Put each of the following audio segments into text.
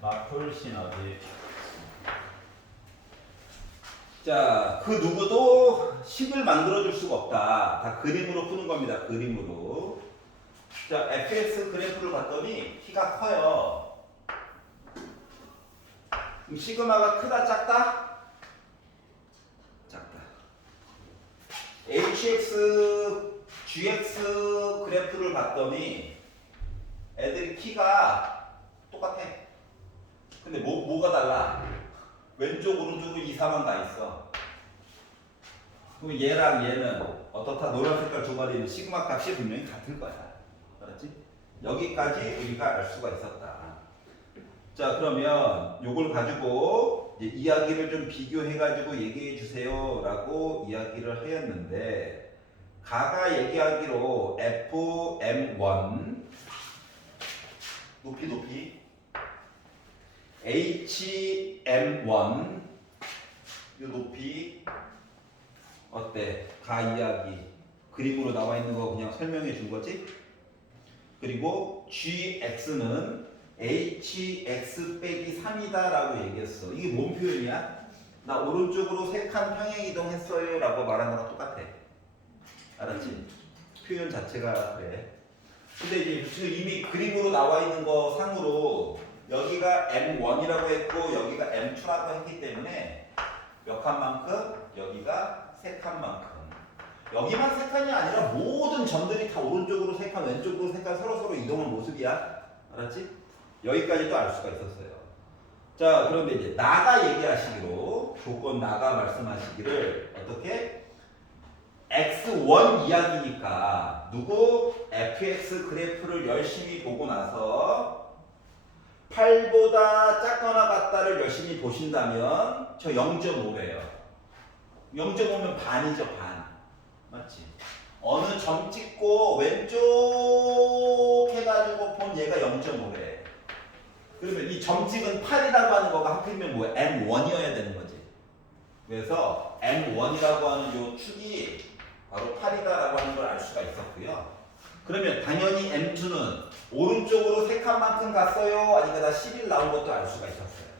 마플 시너지. 자, 그 누구도 식을 만들어줄 수가 없다. 다 그림으로 푸는 겁니다. 그림으로. 자, fx 그래프를 봤더니 키가 커요. 그럼 시그마가 크다 작다? 작다. hx, gx 그래프를 봤더니 애들이 키가 똑같아. 근데 뭐가 달라? 왼쪽 오른쪽으로 2, 4만 가 있어. 그럼 얘랑 얘는 어떻다? 노란 색깔 두 마리는 시그마 값이 분명히 같을 거야. 알았지? 여기까지 우리가 알 수가 있었다. 자, 그러면 요걸 가지고 이제 이야기를 좀 비교해가지고 얘기해 주세요 라고 이야기를 하였는데, 가가 얘기하기로 FM1 높이 HM1 요 높이 어때? 가 이야기 그림으로 나와 있는 거 그냥 설명해 준 거지? 그리고 GX는 HX 빼기 3이다 라고 얘기했어. 이게 뭔 표현이야? 나 오른쪽으로 3칸 평행 이동했어요 라고 말한 거랑 똑같아. 알았지? 표현 자체가 그래. 근데 이제 지금 이미 그림으로 나와 있는 거 상으로 여기가 M1이라고 했고 여기가 M2라고 했기 때문에 몇 칸만큼? 여기가 3칸만큼. 여기만 3칸이 아니라 모든 점들이 다 오른쪽으로 3칸, 왼쪽으로 3칸 서로 이동하는 모습이야. 알았지? 여기까지도 알 수가 있었어요. 자, 그런데 이제 나가 얘기하시기로, 조건 나가 말씀하시기를 어떻게? X1 이야기니까 누구? fx 그래프를 열심히 보고 나서 8보다 작거나 같다를 열심히 보신다면 저 0.5래요. 0.5면 반이죠, 반. 맞지? 어느 점 찍고 왼쪽 해가지고 본 얘가 0.5래. 그러면 이 점 찍은 8이라고 하는 거가 하필이면 뭐야? M1이어야 되는 거지. 그래서 M1이라고 하는 요 축이 바로 8이다라고 하는 걸 알 수가 있었고요. 그러면 당연히 M2는 오른쪽으로 3칸만큼 갔어요? 아니면 다 11 나온 것도 알 수가 있었어요.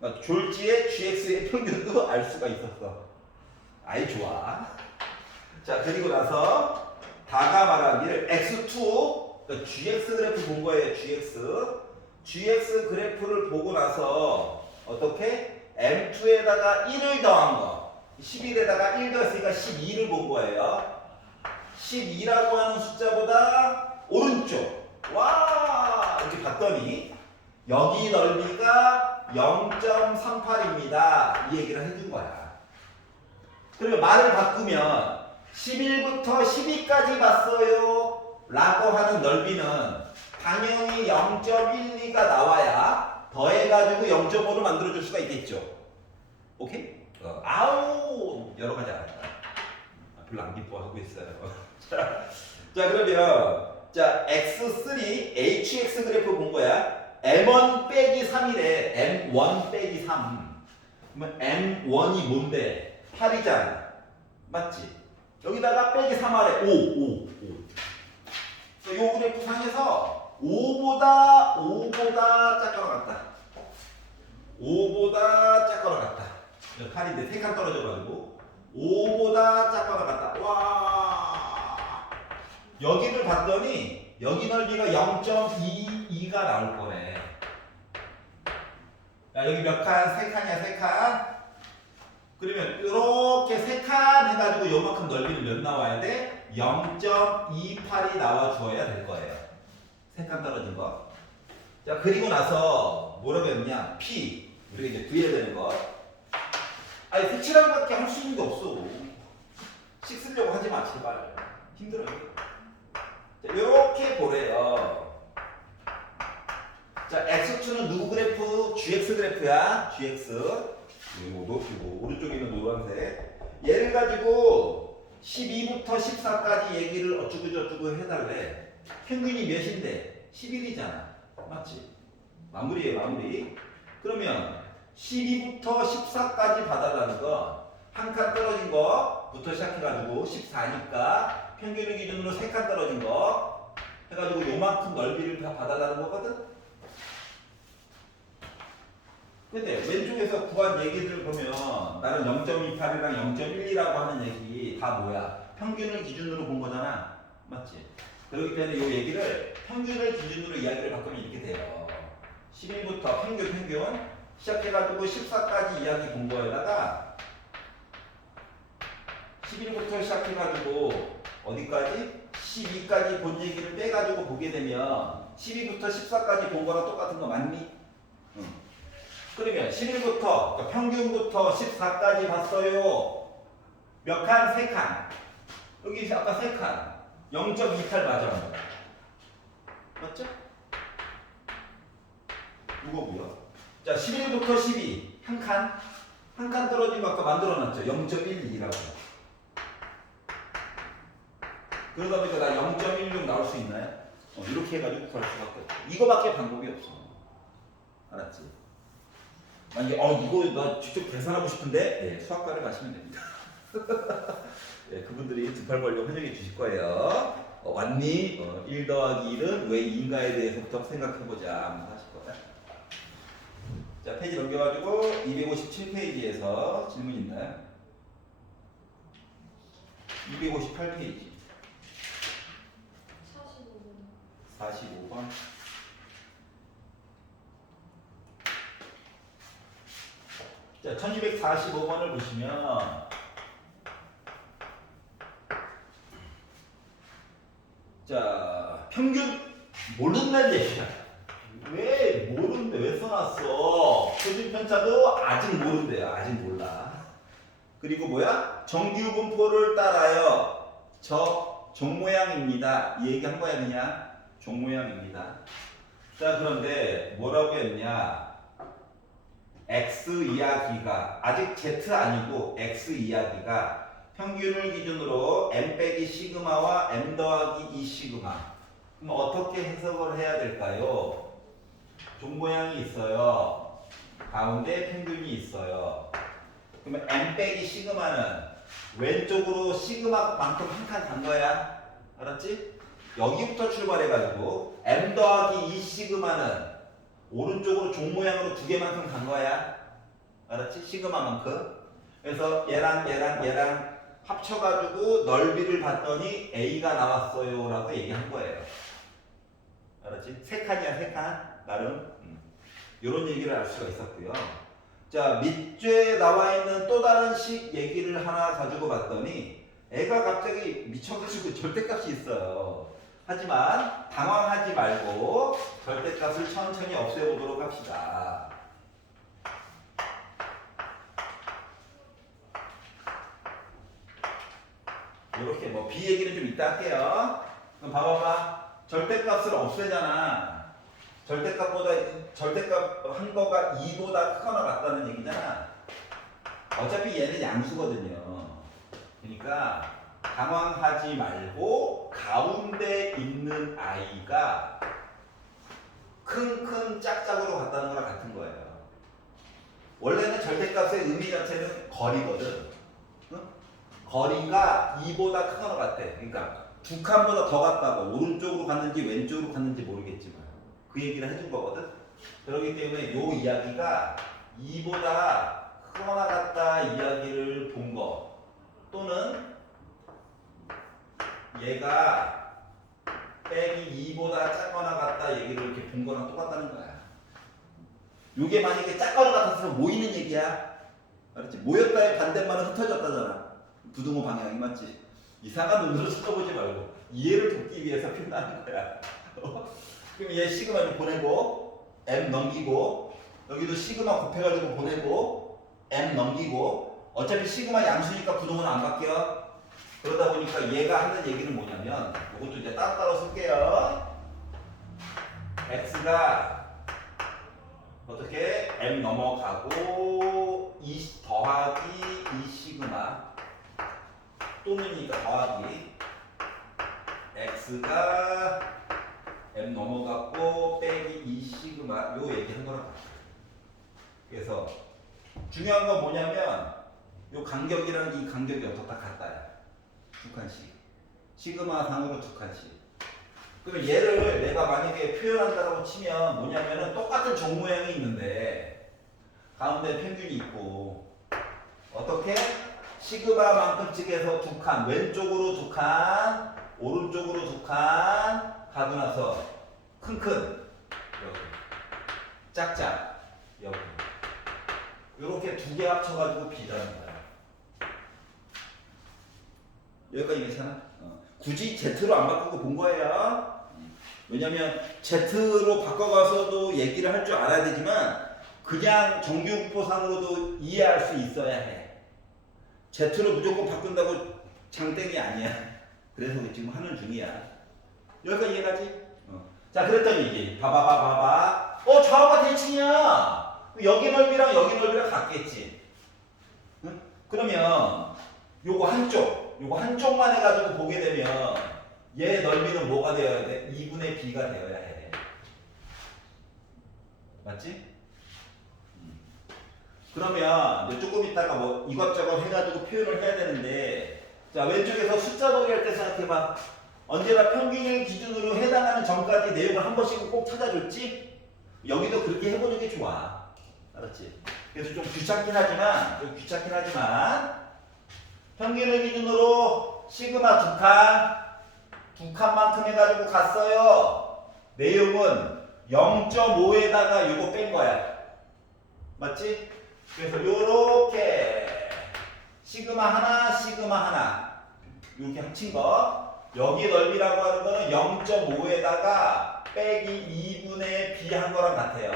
그러니까 졸지의 GX의 평균도 알 수가 있었어. 아이 좋아. 자, 그리고 나서 다가 말하기를 X2, 그러니까 GX 그래프 본 거예요. GX 그래프를 보고 나서 어떻게? M2에다가 1을 더한 거. 11에다가 1 더했으니까 12를 본 거예요. 12라고 하는 숫자보다 오른쪽. 와! 이렇게 봤더니 여기 넓이가 0.38입니다. 이 얘기를 해준 거야. 그러면 말을 바꾸면 11부터 12까지 봤어요 라고 하는 넓이는 당연히 0.12가 나와야 더해가지고 0.5를 만들어줄 수가 있겠죠. 오케이? 아우! 여러 가지 알았다. 별로 안 기뻐하고 있어요. 자, 그러면 자 X3 HX 그래프 본 거야. M1 빼기 3이래. M1 빼기 3. 그러면 M1이 뭔데? 8이잖아. 맞지? 여기다가 빼기 3 아래 5. 요 그래프 상에서 5보다 작거나 같다. 5보다 작거나 같다. 8인데 3칸 떨어져가지고 5보다 작거나 같다. 와, 여기를 봤더니 여기 넓이가 0.22가 나올 거네. 야, 여기 몇 칸? 3칸이야, 3칸. 그러면 이렇게 3칸 해가지고 요만큼 넓이는 몇 나와야 돼? 0.28이 나와 주어야 될 거예요. 3칸 떨어진 거. 자, 그리고 나서 뭐라고 했냐? P. 우리가 이제 구해야 되는 거. 아니, 색칠하기밖에 할 수 있는 게 없어. 식 쓰려고 하지 마, 제발. 힘들어요. 자, 요렇게 보래요. 자, X2는 누구 그래프? GX 그래프야. GX. 이거 오른쪽에 있는 노란색. 얘를 가지고 12부터 14까지 얘기를 어쩌고저쩌고 해달래. 평균이 몇인데? 11이잖아. 맞지? 마무리예요, 마무리. 그러면 12부터 14까지 받아라는 거 한 칸 떨어진 거부터 시작해가지고 14니까 평균을 기준으로 3칸 떨어진 거 해가지고 요만큼 넓이를 다 받아라는 거거든? 근데 왼쪽에서 구한 얘기들 보면 나는 0.28이랑 0.12라고 하는 얘기 다 뭐야? 평균을 기준으로 본 거잖아. 맞지? 그렇기 때문에 이 얘기를 평균을 기준으로 이야기를 바꾸면 이렇게 돼요. 11부터 평균 시작해가지고 14까지 이야기 본 거에다가 11부터 시작해가지고 어디까지? 12까지 본 얘기를 빼가지고 보게 되면 12부터 14까지 본 거랑 똑같은 거 맞니? 응. 그러면 11부터 그러니까 평균부터 14까지 봤어요. 몇 칸? 3칸. 여기 아까 3칸. 0.28 맞아. 맞죠? 이거고요. 자, 11부터 12. 한 칸. 한 칸 떨어진 거 아까 만들어놨죠. 0.12라고. 그러다 보니까 나 0.16 나올 수 있나요? 이렇게 해가지고 구할 수밖에 없어. 이거밖에 방법이 없어. 알았지? 만약에 이거 나 직접 계산하고 싶은데 네, 수학과를 가시면 됩니다. 네, 그분들이 두 팔 벌려 환영해 주실 거예요. 왔니? 1 더하기 1은 왜 2인가에 대해서부터 생각해보자. 아무튼 하실 거야. 자, 페이지 넘겨가지고 257페이지에서 질문 있나요? 258페이지. 45번. 자, 1245번을 보시면 자, 평균 모른다는 얘기야. 왜 모르는데 왜 써놨어? 표준 편차도 아직 모른대요. 아직 몰라. 그리고 뭐야? 정규 분포를 따라요. 저 종모양입니다. 이 얘기 한 거야 그냥. 종모양입니다. 자, 그런데 뭐라고 했냐? X 이야기가 아직 Z 아니고 X 이야기가 평균을 기준으로 M 빼기 시그마와 M 더하기 2 시그마. 그럼 어떻게 해석을 해야 될까요? 종모양이 있어요. 가운데 평균이 있어요. 그러면 M 빼기 시그마는 왼쪽으로 시그마만큼 한 칸 간 거야. 알았지? 여기부터 출발해가지고 M 더하기 2 시그마는 오른쪽으로 종모양으로 두 개만큼 간 거야. 알았지? 시그마만큼. 그래서 얘랑 합쳐가지고 넓이를 봤더니 A가 나왔어요 라고 얘기한 거예요. 알았지? 세 칸이야, 세 칸. 나름. 이런 얘기를 알 수가 있었고요. 자, 밑줄에 나와 있는 또 다른 식 얘기를 하나 가지고 봤더니 애가 갑자기 미쳐가지고 절대값이 있어요. 하지만 당황하지 말고 절대값을 천천히 없애보도록 합시다. 이렇게 뭐 B 얘기는 좀 이따 할게요. 그럼 봐봐봐. 절대값을 없애잖아. 절대값 한 거가 2보다 크거나 같다는 얘기잖아. 어차피 얘는 양수거든요. 그러니까 당황하지 말고 가운데 있는 아이가 큰 짝짝으로 같다는 거랑 같은 거예요. 원래는 절대값의 의미 자체는 거리거든. 응? 거리가 2보다 크거나 같아. 그러니까 두 칸보다 더 같다고. 오른쪽으로 갔는지 왼쪽으로 갔는지 모르겠지만 그 얘기를 해준 거거든. 그렇기 때문에 이 이야기가 2보다 크거나 같다 이야기를 본 거, 또는 얘가 빼기 2보다 작거나 같다 얘기를 이렇게 본 거랑 똑같다는 거야. 요게 만약에 작거나 같았으면 모이는 얘기야. 알았지? 모였다의 반대말은 흩어졌다잖아. 부등호 방향이 맞지? 이상한 눈으로 쳐다보지 말고 이해를 돕기 위해서 표현하는 거야. 그럼 얘 시그마 좀 보내고 M 넘기고, 여기도 시그마 곱해가지고 보내고 M 넘기고, 어차피 시그마 양수니까 부동은 안 바뀌어. 그러다 보니까 얘가 하는 얘기는 뭐냐면, 이것도 이제 따로따로 쓸게요. X가 어떻게 M 넘어가고 2 더하기 2 시그마, 또는이니까 더하기 X가 M 넘어갔고 빼기 2 시그마, 요 얘기한 거랑 같아요. 그래서 중요한 건 뭐냐면 요 간격이랑 이 간격이 어떻다 같다야. 두 칸씩. 시그마 상으로 두 칸씩. 그러면 얘를 내가 만약에 표현한다고 치면 뭐냐면은 똑같은 종 모양이 있는데 가운데 평균이 있고 어떻게? 시그마만큼 찍어서 두 칸, 왼쪽으로 두 칸, 오른쪽으로 두 칸 가고 나서 큰큰 여기 짝짝 여기 이렇게 두 개 합쳐가지고 B라는 거야. 여기까지 괜찮아? 굳이 Z로 안 바꾸고 본 거예요. 왜냐면 Z로 바꿔가서도 얘기를 할 줄 알아야 되지만 그냥 정규분포상으로도 이해할 수 있어야 해. Z로 무조건 바꾼다고 장땡이 아니야. 그래서 지금 하는 중이야. 여기까지 이해가지? 자, 그랬더니 이게 봐봐. 좌우가 대칭이야. 여기 넓이랑 여기 넓이랑 같겠지. 응? 그러면 요거 한쪽만 해가지고 보게 되면 얘 넓이는 뭐가 되어야 돼? 2분의 b가 되어야 해. 맞지? 그러면 이제 조금 있다가 뭐 이것저것 해가지고 표현을 해야 되는데, 자, 왼쪽에서 숫자 놀이 할 때 생각해봐. 언제나 평균을 기준으로 해당하는 점까지 내용을 한 번씩은 꼭 찾아줬지? 여기도 그렇게 해보는 게 좋아. 알았지? 그래서 좀 귀찮긴 하지만 평균을 기준으로 시그마 두 칸만큼 해가지고 갔어요. 내용은 0.5에다가 이거 뺀 거야. 맞지? 그래서 요렇게 시그마 하나 이렇게 합친 거, 여기 넓이라고 하는 거는 0.5에다가 빼기 2분의 b 한 거랑 같아요.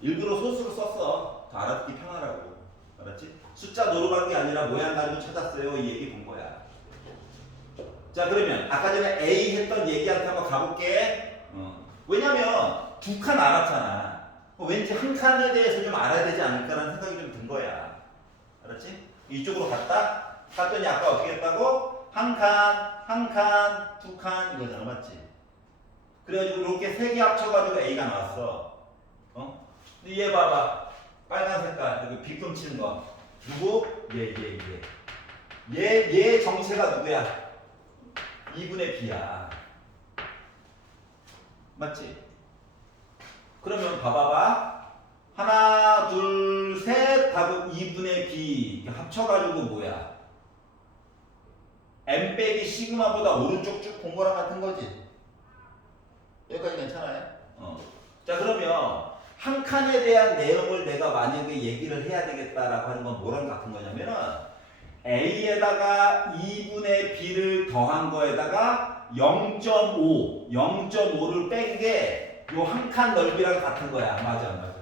일부러 소수로 썼어. 더 알아듣기 편하라고. 알았지? 숫자 노름한 게 아니라 모양 가지고 찾았어요. 이 얘기 본 거야. 자, 그러면 아까 전에 A 했던 얘기한테 한번 가볼게. 왜냐면 두 칸 알았잖아. 왠지 한 칸에 대해서 좀 알아야 되지 않을까라는 생각이 좀 든 거야. 알았지? 이쪽으로 갔더니 아까 어떻게 했다고? 한 칸, 두 칸 이거잖아. 맞지? 그래가지고 이렇게 세 개 합쳐가지고 A가 나왔어. 근데 얘 봐봐. 빨간 색깔, 여기 빗금 치는 거. 누구? 얘 정체가 누구야? 2분의 b야. 맞지? 그러면 봐봐봐. 하나, 둘, 셋 하고 2분의 b 합쳐가지고 뭐야? m 빼기 시그마보다 오른쪽 쭉 본 거랑 같은 거지? 여기까지 괜찮아요? 자, 그러면 한 칸에 대한 내용을 내가 만약에 얘기를 해야 되겠다라고 하는 건 뭐랑 같은 거냐면은 A에다가 2분의 b를 더한 거에다가 0.5를 뺀 게 요 한 칸 넓이랑 같은 거야. 맞아.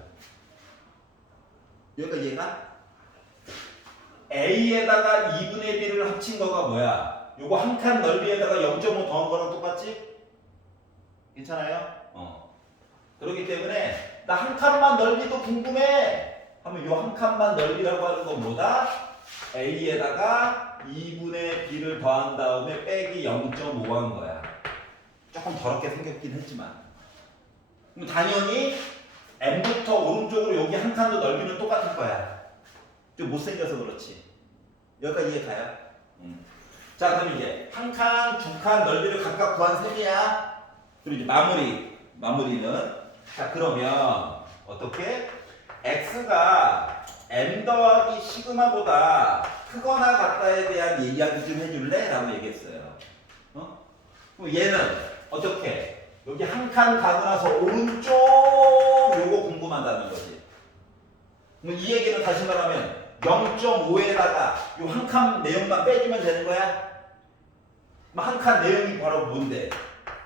여기까지 이해가? A에다가 2분의 b를 합친 거가 뭐야? 요거 한 칸 넓이에다가 0.5 더한 거랑 똑같지? 괜찮아요? 그렇기 때문에 나 한 칸만 넓이도 궁금해 하면 요 한 칸만 넓이라고 하는 건 뭐다? A에다가 2분의 b를 더한 다음에 빼기 0.5 한 거야. 조금 더럽게 생겼긴 했지만. 그럼 당연히 M부터 오른쪽으로 여기 한 칸도 넓이는 똑같을 거야. 좀 못생겨서 그렇지. 여기까지 이해가요? 자, 그럼 이제 한 칸, 두 칸 넓이를 각각 구한 셈이야. 그리고 이제 마무리는 자, 그러면 어떻게? X가 M 더하기 시그마보다 크거나 같다에 대한 이야기 좀 해줄래? 라고 얘기했어요. 그럼 얘는 어떻게? 여기 한 칸 가고 나서 오른쪽 요거 궁금하다는 거지. 그럼 이 얘기는 다시 말하면 0.5에다가 요 한 칸 내용만 빼주면 되는 거야? 한 칸 내용이 바로 뭔데?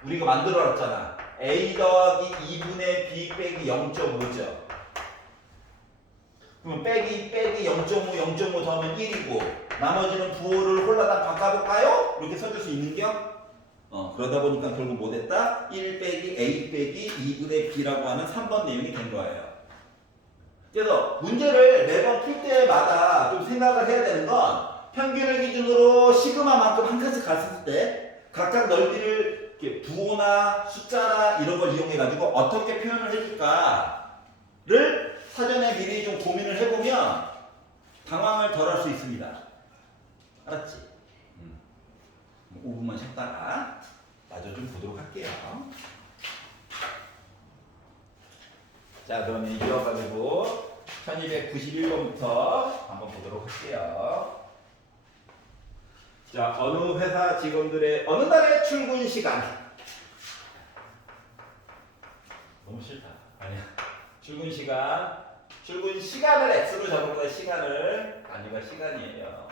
우리가 만들어놨잖아. A 더하기 2분의 B 빼기 0.5죠. 그럼 빼기 0.5 더하면 1이고 나머지는 부호를 홀라당 바꿔볼까요? 이렇게 써줄 수 있는겨? 그러다 보니까 결국 뭐 됐다? 1 빼기 A 빼기 2분의 B라고 하는 3번 내용이 된 거예요. 그래서 문제를 매번 풀 때마다 좀 생각을 해야 되는 건 평균을 기준으로 시그마만큼 한 칸씩 갔을 때 각각 넓이를 이렇게 부호나 숫자나 이런 걸 이용해 가지고 어떻게 표현을 해줄까를 사전에 미리 좀 고민을 해보면 당황을 덜 할 수 있습니다. 알았지? 5분만 쉬었다가 마저 좀 보도록 할게요. 자, 그러면 이어가지고 1291번부터 한번 보도록 할게요. 자, 어느 회사 직원들의 어느 날의 출근 시간. 너무 싫다. 아니야. 출근 시간을 X로 적은 거야. 시간을. 단위가 시간이에요.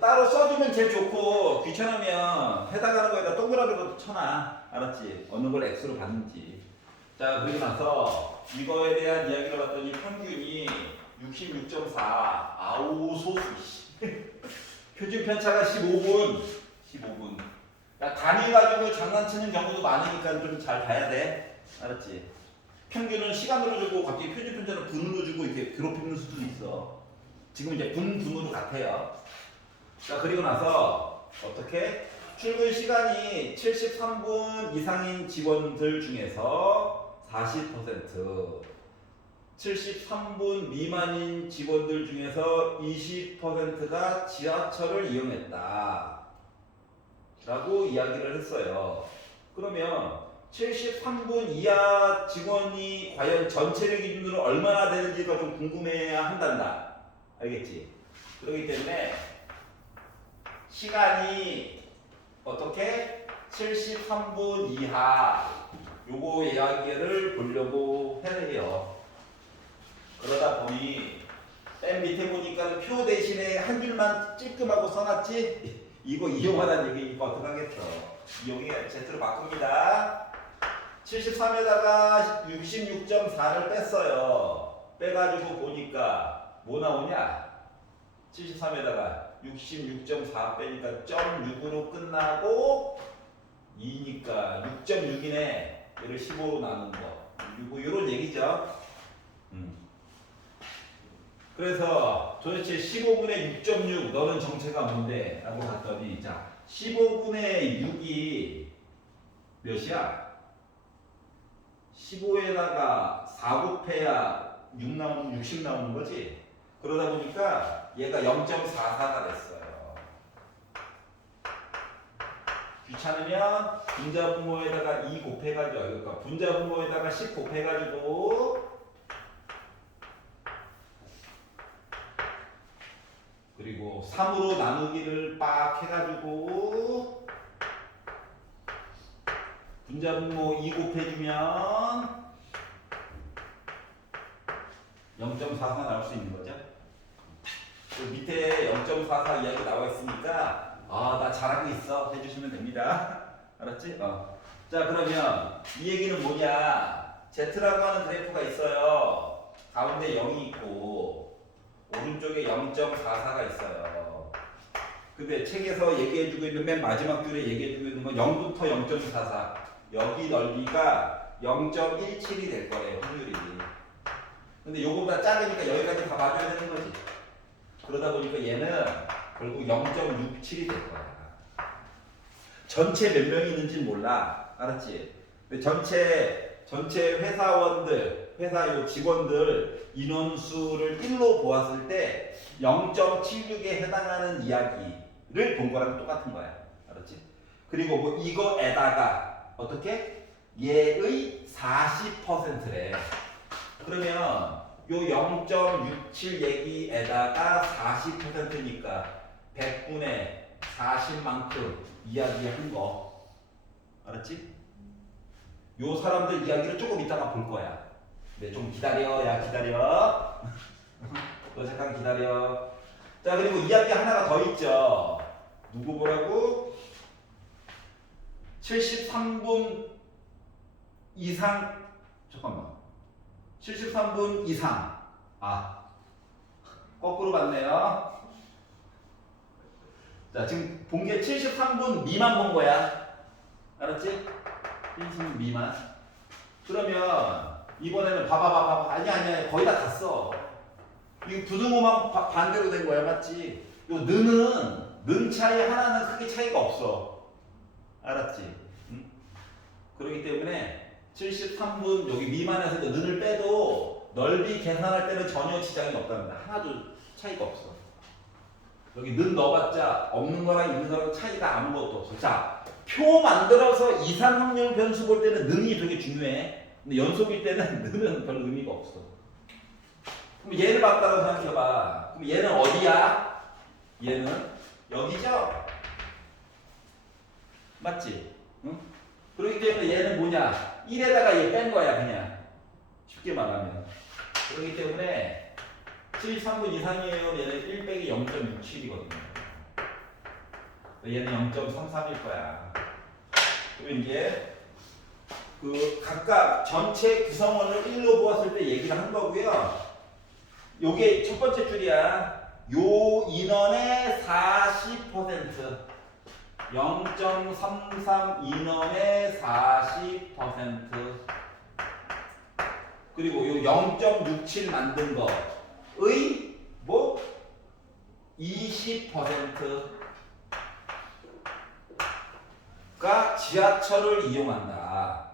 따로 써주면 제일 좋고 귀찮으면 해당하는 거에다 동그라미로 쳐놔. 알았지? 어느 걸 X로 받는지. 자, 그리고 나서 이거에 대한 이야기를 봤더니 평균이 66.4. 아우 소수. 표준 편차가 15분. 야, 단위 가지고 장난치는 경우도 많으니까 좀 잘 봐야 돼. 알았지? 평균은 시간으로 주고 갑자기 표준 편차는 분으로 주고 이렇게 괴롭히는 수도 있어. 지금 이제 분으로 같아요. 자, 그리고 나서 어떻게? 출근 시간이 73분 이상인 직원들 중에서 40%, 73분 미만인 직원들 중에서 20%가 지하철을 이용했다 라고 이야기를 했어요. 그러면 73분 이하 직원이 과연 전체를 기준으로 얼마나 되는지가 좀 궁금해야 한단다. 알겠지? 그렇기 때문에 시간이 어떻게? 73분 이하 요거 이야기를 보려고 해요. 그러다 보니 맨 밑에 보니까 표 대신에 한 줄만 찔끔하고 써놨지? 이거 이용하라는 얘기니까 어떡하겠어. 이용해 Z로 바꿉니다. 73에다가 66.4를 뺐어요. 빼가지고 보니까 뭐 나오냐? 73에다가 66.4 빼니까 0.6으로 끝나고 2니까 6.6이네. 얘를 15로 나눈 거. 요런 얘기죠. 그래서 도대체 15분의 6.6 너는 정체가 뭔데? 라고 봤더니 자 15분의 6이 몇이야? 15에다가 4 곱해야 60 나오는 거지? 그러다 보니까 얘가 0.44가 됐어요. 귀찮으면 분자분모에다가 2 곱해가지고 그러니까 분자분모에다가 10 곱해가지고 그리고 3으로 나누기를 빡 해가지고 분자분모 2 곱해주면 0.44 나올 수 있는 거죠. 그 밑에 0.44 이야기 나와 있으니까 나 잘하고 있어 해주시면 됩니다. 알았지? 자, 그러면 이 얘기는 뭐냐? Z라고 하는 그래프가 있어요. 가운데 0이 있고 오른쪽에 0.44가 있어요. 근데 책에서 얘기해주고 있는 맨 마지막 줄에 얘기해주고 있는 건 0부터 0.44 여기 넓이가 0.17이 될 거예요. 확률이. 근데 요거보다 작으니까 여기까지 다 봐줘야 되는 거지. 그러다 보니까 얘는 결국 0.67이 될 거야. 전체 몇 명이 있는지 몰라. 알았지? 근데 전체 회사원들, 회사 요 직원들 인원수를 1로 보았을 때 0.76에 해당하는 이야기를 본 거랑 똑같은 거야. 알았지? 그리고 뭐 이거에다가 어떻게? 얘의 40%래. 그러면 요 0.67 얘기에다가 40%니까 100분의 40만큼 이야기한 거. 알았지? 요 사람들 이야기를 조금 이따가 볼 거야. 네, 좀 기다려. 야, 기다려. 너 잠깐 기다려. 자, 그리고 이야기 하나가 더 있죠. 누구 보라고? 73분 이상, 잠깐만. 73분 이상. 거꾸로 봤네요. 자, 지금 본 게 73분 미만 본 거야. 알았지? 73분 미만. 그러면 이번에는 봐봐. 아니야. 거의 다 갔어. 이 부등호만 반대로 된 거야. 맞지? 요 는 차이 하나는 크게 차이가 없어. 알았지? 응? 그렇기 때문에 73분 여기 미만에서 는을 빼도 넓이 계산할 때는 전혀 지장이 없답니다. 하나도 차이가 없어. 여기 는 넣어봤자 없는 거랑 있는 거랑 차이가 아무것도 없어. 자, 표 만들어서 이산 확률 변수 볼 때는 는이 되게 중요해. 근데 연속일 때는 는은 별 의미가 없어. 그럼 얘를 봤다고 생각해봐. 그럼 얘는 어디야? 얘는 여기죠? 맞지? 응? 그렇기 때문에 얘는 뭐냐? 1에다가 얘 뺀 거야 그냥. 쉽게 말하면. 그렇기 때문에 73분 이상이에요. 얘는 1 빼기 0.67이거든요. 얘는 0.33일 거야. 그리고 이제 그 각각 전체 구성원을 1로 보았을 때 얘기를 한 거고요. 요게 첫 번째 줄이야. 요 인원의 40%. 0.33 인원의 40%. 그리고 요 0.67 만든 거의 뭐 20%가 지하철을 이용한다.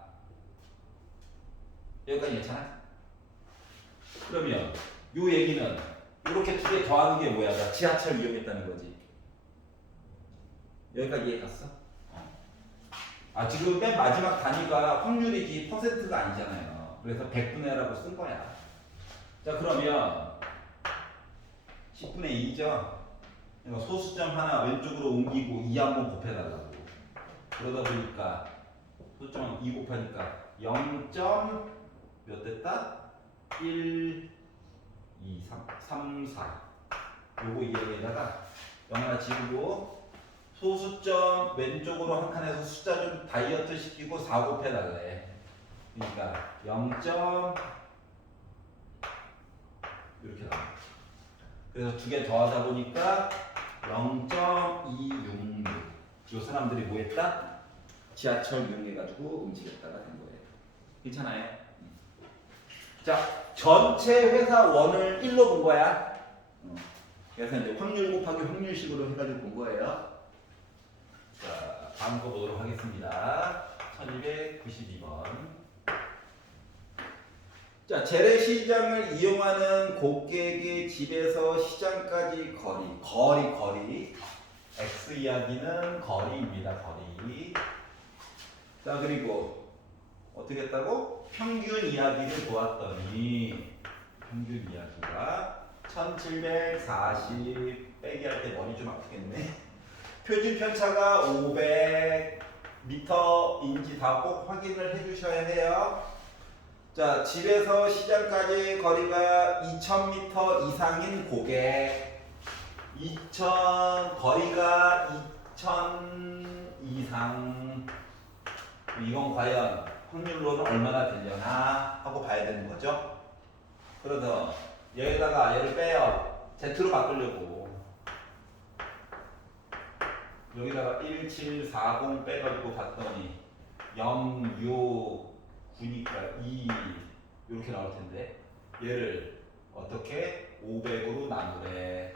여기까지 괜찮아? 그러면 요 얘기는 이렇게 두 개 더하는 게 뭐야? 나 지하철 이용했다는 거지. 여기까지 이해 갔어? 아 지금 맨 마지막 단위가 확률이지 퍼센트가 아니잖아요. 그래서 100분의 1라고 쓴 거야. 자 그러면 10분의 2죠. 그러니까 소수점 하나 왼쪽으로 옮기고 2 한번 곱해달라고. 그러다 보니까 소수점 2 곱하니까 0. 몇 됐다? 1, 2, 3, 4. 요거 이 여기에다가 0 하나 지우고 소수점 왼쪽으로 한 칸에서 숫자 좀 다이어트 시키고 4 곱해달래. 그러니까 0. 이렇게 나와. 그래서 두 개 더하다 보니까 0.266. 요 사람들이 뭐 했다? 지하철 이용해가지고 움직였다가 된 거예요. 괜찮아요? 자, 전체 회사 원을 1로 본 거야. 그래서 이제 확률 곱하기 확률식으로 해가지고 본 거예요. 자, 다음 거 보도록 하겠습니다. 1292번. 자, 재래시장을 이용하는 고객의 집에서 시장까지 거리. X 이야기는 거리입니다. 거리. 자, 그리고 어떻게 했다고? 평균 이야기를 보았더니 평균 이야기가 1740 빼기 할 때 머리 좀 아프겠네. 표준 편차가 500m인지 다 꼭 확인을 해주셔야 해요. 자, 집에서 시장까지 거리가 2000m 이상인 고객. 거리가 2000 이상. 이건 과연 확률로는 얼마나 되려나 하고 봐야 되는 거죠. 그래서 여기다가 얘를 빼요. Z로 바꾸려고. 여기다가 1740 빼가지고 봤더니 0, 6, 9니까 2 이렇게 나올 텐데 얘를 어떻게 500으로 나누래.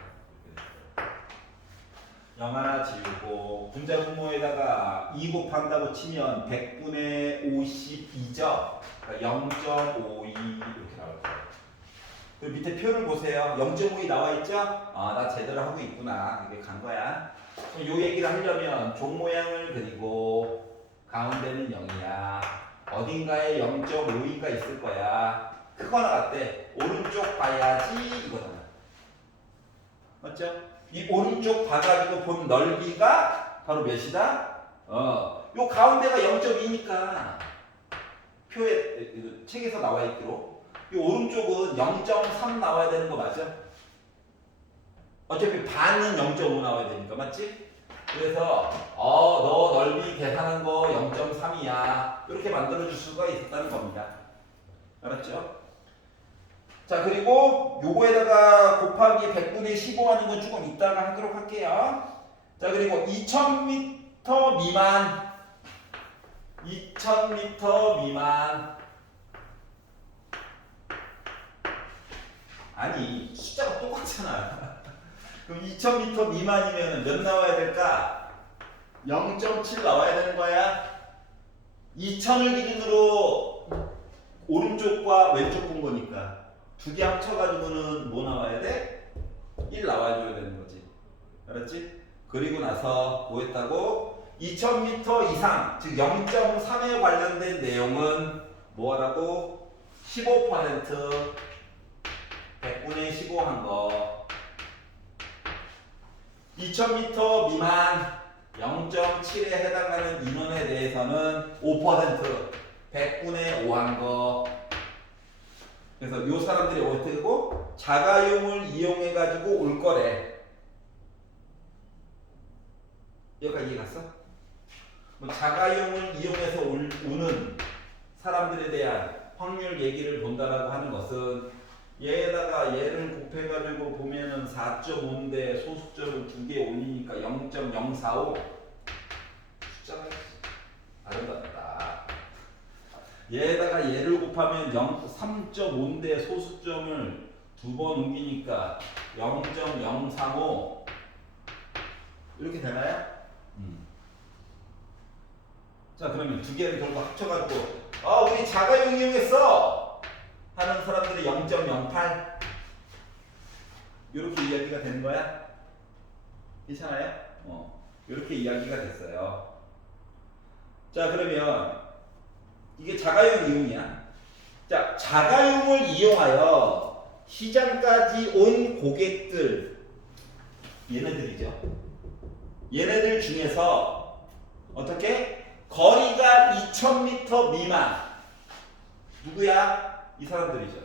0 하나 지우고 분자 분모에다가 2 곱한다고 치면 100분의 52죠. 그러니까 0.52 이렇게 나올 거예요. 그리고 밑에 표를 보세요. 0.52 나와 있죠? 아, 나 제대로 하고 있구나. 이게 간 거야. 이 얘기를 하려면 종 모양을 그리고 가운데는 0이야. 어딘가에 0.52가 있을 거야. 크거나 같대. 오른쪽 봐야지 이거잖아. 맞죠? 이 오른쪽 봐가지고 본 넓이가 바로 몇이다? 요 가운데가 0.2니까 표에 책에서 나와 있기로 이 오른쪽은 0.3 나와야 되는 거 맞죠? 어차피 반은 0.5 나와야 되니까 맞지? 그래서 너 넓이 계산한 거 0.3이야 이렇게 만들어 줄 수가 있다는 겁니다. 알았죠? 자, 그리고 요거에다가 곱하기 100분의 15 하는 건 조금 이따가 하도록 할게요. 자, 그리고 2000m 미만 2000m 미만 아니 숫자가 똑같잖아. 그럼 2000m 미만이면 몇 나와야 될까? 0.7 나와야 되는 거야. 2000을 기준으로 오른쪽과 왼쪽 본 거니까 두 개 합쳐가지고는 뭐 나와야 돼? 1 나와줘야 되는 거지. 알았지? 그리고 나서 뭐 했다고? 2000m 이상, 즉 0.3에 관련된 내용은 뭐 하라고? 15% 100분의 15 한 거. 2000m 미만 0.7에 해당하는 인원에 대해서는 5% 100분의 5 한 거. 그래서 요 사람들이 어떻게 되고 자가용을 이용해 가지고 올 거래. 여기까지 이해 갔어? 뭐 자가용을 이용해서 오는 사람들에 대한 확률 얘기를 본다라고 하는 것은 얘에다가 얘를 곱해가지고 보면은 4.5인데 소수점을 2개 올리니까 0.045 숫자가 아름답다. 얘에다가 얘를 곱하면 3.5인데 소수점을 2번 옮기니까 0.035 이렇게 되나요? 자 그러면 두 개를 결국 합쳐가지고 우리 자가용 이용했어 하는 사람들이 0.08 이렇게 이야기가 되는 거야? 괜찮아요? 이렇게 이야기가 됐어요. 자 그러면 이게 자가용 이용이야. 자 자가용을 이용하여 시장까지 온 고객들 얘네들이죠. 얘네들 중에서 어떻게? 거리가 2000m 미만 누구야? 이 사람들이죠.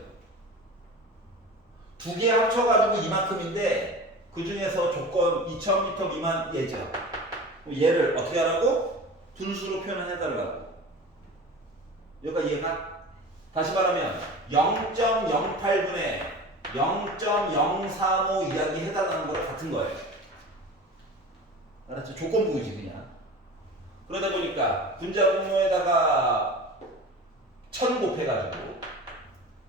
두 개 합쳐가지고 이만큼인데 그 중에서 조건 2000m 미만 얘죠. 얘를 어떻게 하라고? 분수로 표현을 해달라고. 여기가 이해가? 다시 말하면 0.08분의 0.035 이야기 해달라는 거랑 같은 거예요. 알았죠? 조건부이지 그냥. 그러다 보니까 분자 분모에다가 1000 곱해가지고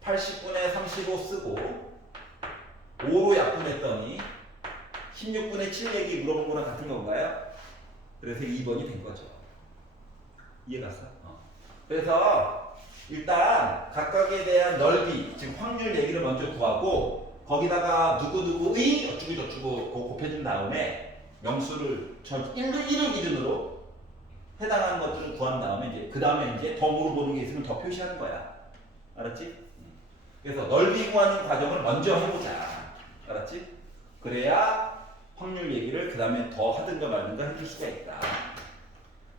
80분의 35 쓰고 5로 약분했더니 16분의 7 얘기 물어본 거랑 같은 건가요? 그래서 2번이 된 거죠. 이해 갔어? 그래서 일단 각각에 대한 넓이, 즉 확률 얘기를 먼저 구하고 거기다가 누구누구의 어쩌고저쩌고 곱해준 다음에 명수를 전 1을 기준으로 해당하는 것들을 구한 다음에 이제 그 다음에 이제 더 물어보는 게 있으면 더 표시하는 거야. 알았지? 그래서 넓이 구하는 과정을 먼저 해보자. 알았지? 그래야 확률 얘기를 그 다음에 더 하든가 말든가 해줄 수가 있다.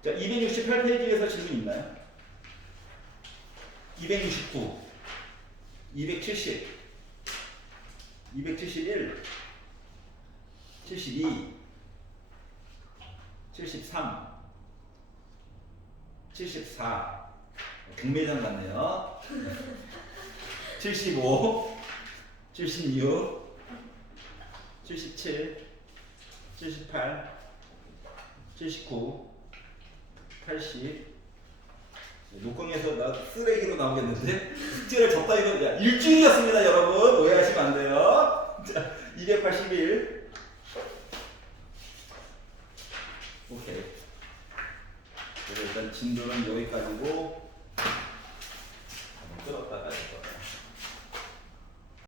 자, 268페이지에서 질문 있나요? 269, 270, 271, 72, 73, 74 경매장 같네요. 75, 76, 77, 78, 79, 80. 녹광에서 나 쓰레기로 나오겠는데 숙제를 졌다 이거 야, 일주일이었습니다 여러분. 오해하시면 안 돼요. 자, 281. 오케이. 그래서 일단 진도는 여기까지고